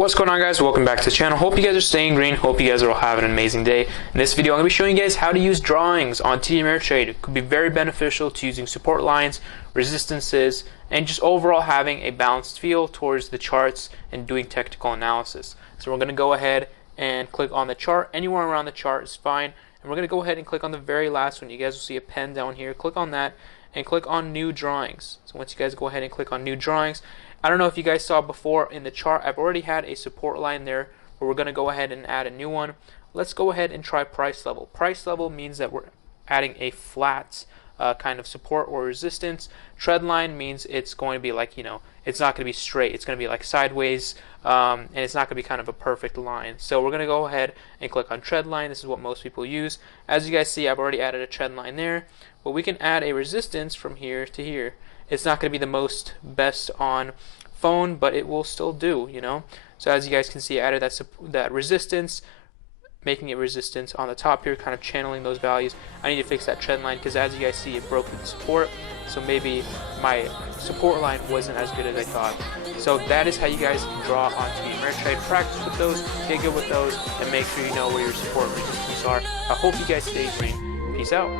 What's going on, guys? Welcome back to the channel. Hope you guys are staying green. Hope you guys are all having an amazing day. In this video, I'm going to be showing you guys how to use drawings on TD Ameritrade. It could be very beneficial to using support lines, resistances, and just overall having a balanced feel towards the charts and doing technical analysis. So we're going to go ahead and click on the chart. Anywhere around the chart is fine. And we're going to go ahead and click on the very last one. You guys will see a pen down here. Click on that and click on New Drawings. So once you guys go ahead and click on New Drawings, I don't know if you guys saw before in the chart, I've already had a support line there, but we're going to go ahead and add a new one. Let's go ahead and try price level. Price level means that we're adding a flat kind of support or resistance. Trend line means it's going to be like, it's not going to be straight. It's going to be like sideways, and it's not going to be kind of a perfect line. So we're going to go ahead and click on trend line. This is what most people use. As you guys see, I've already added a trend line there, but we can add a resistance from here to here. It's not going to be the most best on phone, but it will still do, So as you guys can see, I added that resistance, making it resistance on the top here, kind of channeling those values. I need to fix that trend line because as you guys see, it broke the support. So maybe my support line wasn't as good as I thought. So that is how you guys draw on TD Ameritrade. Practice with those, get good with those, and make sure you know where your support and resistance are. I hope you guys stay green. Peace out.